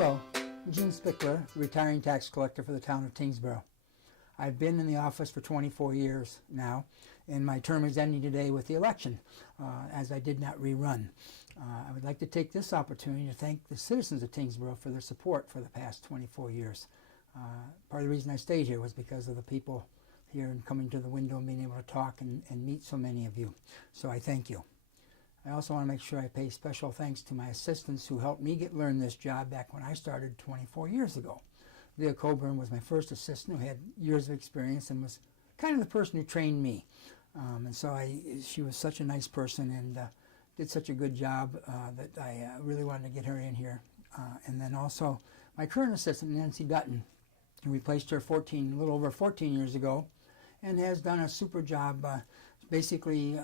Hello, I'm Gene Spickler, retiring tax collector for the town of Tyngsborough. I've been in the office for 24 years now, and my term is ending today with the election, as I did not rerun. I would like to take this opportunity to thank the citizens of Tyngsborough for their support for the past 24 years. Part of the reason I stayed here was because of the people here and coming to the window and being able to talk and meet so many of you. So I thank you. I also want to make sure I pay special thanks to my assistants who helped me learn this job back when I started 24 years ago. Leah Coburn was my first assistant who had years of experience and was kind of the person who trained me. And so she was such a nice person and did such a good job that I really wanted to get her in here. And then also my current assistant, Nancy Dutton, who replaced her a little over 14 years ago, and has done a super job, basically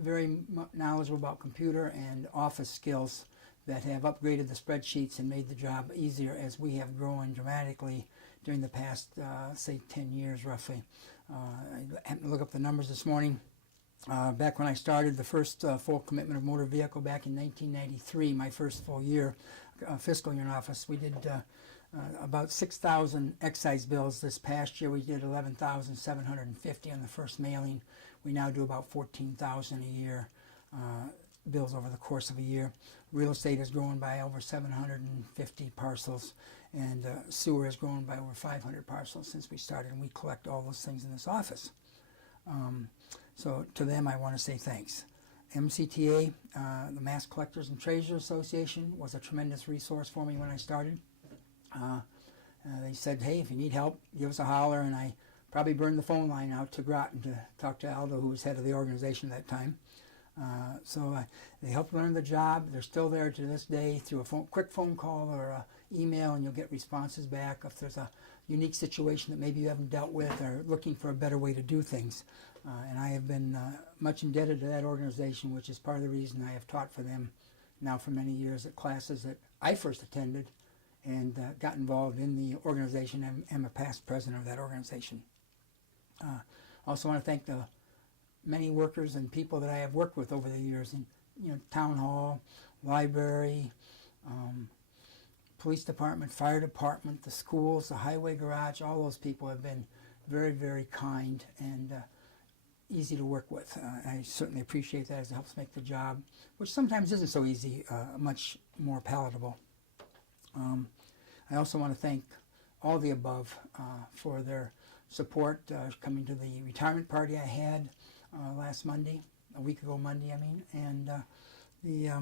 very knowledgeable about computer and office skills that have upgraded the spreadsheets and made the job easier as we have grown dramatically during the past, say, 10 years roughly. I happened to look up the numbers this morning. Back when I started the first full commitment of motor vehicle back in 1993, my first full year, fiscal year in office, we did about 6,000 excise bills. This past year we did 11,750 on the first mailing. We now do about 14,000 a year bills over the course of a year. Real estate has grown by over 750 parcels, and sewer has grown by over 500 parcels since we started, and we collect all those things in this office. So to them I want to say thanks. MCTA, the Mass Collectors and Treasurers Association, was a tremendous resource for me when I started. They said, hey, if you need help, give us a holler, and I probably burned the phone line out to Groton to talk to Aldo, who was head of the organization at that time. So they helped learn the job. They're still there to this day through a quick phone call or a email, and you'll get responses back if there's a unique situation that maybe you haven't dealt with or looking for a better way to do things. And I have been much indebted to that organization, which is part of the reason I have taught for them now for many years at classes that I first attended and got involved in the organization and am a past president of that organization. Also want to thank the many workers and people that I have worked with over the years in town hall, library, police department, fire department, the schools, the highway garage. All those people have been very, very kind and easy to work with. I certainly appreciate that as it helps make the job, which sometimes isn't so easy, much more palatable. I also want to thank all the above for their support coming to the retirement party I had last Monday, a week ago Monday, I mean, and the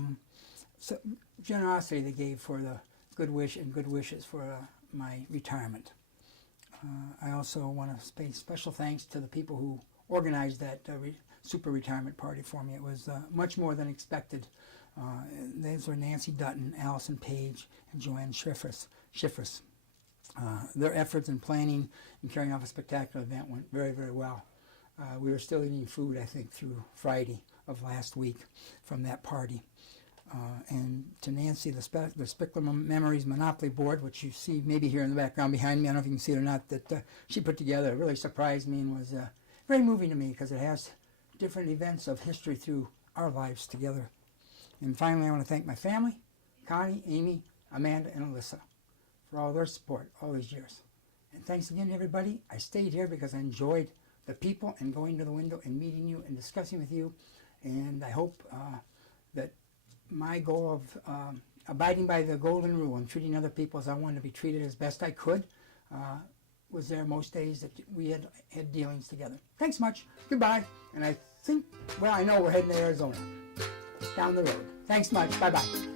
generosity they gave for the good wishes for my retirement. I also want to pay special thanks to the people who organized that super retirement party for me. It was much more than expected. Those were Nancy Dutton, Allison Page, and Joanne Schiffers. Their efforts in planning and carrying off a spectacular event went very, very well. We were still eating food, I think, through Friday of last week from that party. And to Nancy, the Spickler Memories Monopoly board, which you see maybe here in the background behind me, I don't know if you can see it or not, that she put together, really surprised me and was very moving to me because it has different events of history through our lives together. And finally, I want to thank my family, Connie, Amy, Amanda, and Alyssa, for all their support all these years. And thanks again, everybody. I stayed here because I enjoyed the people and going to the window and meeting you and discussing with you. And I hope that my goal of abiding by the golden rule and treating other people as I wanted to be treated as best I could was there most days that we had dealings together. Thanks much. Goodbye. And I think, well, I know we're heading to Arizona down the road. Thanks much. Bye-bye.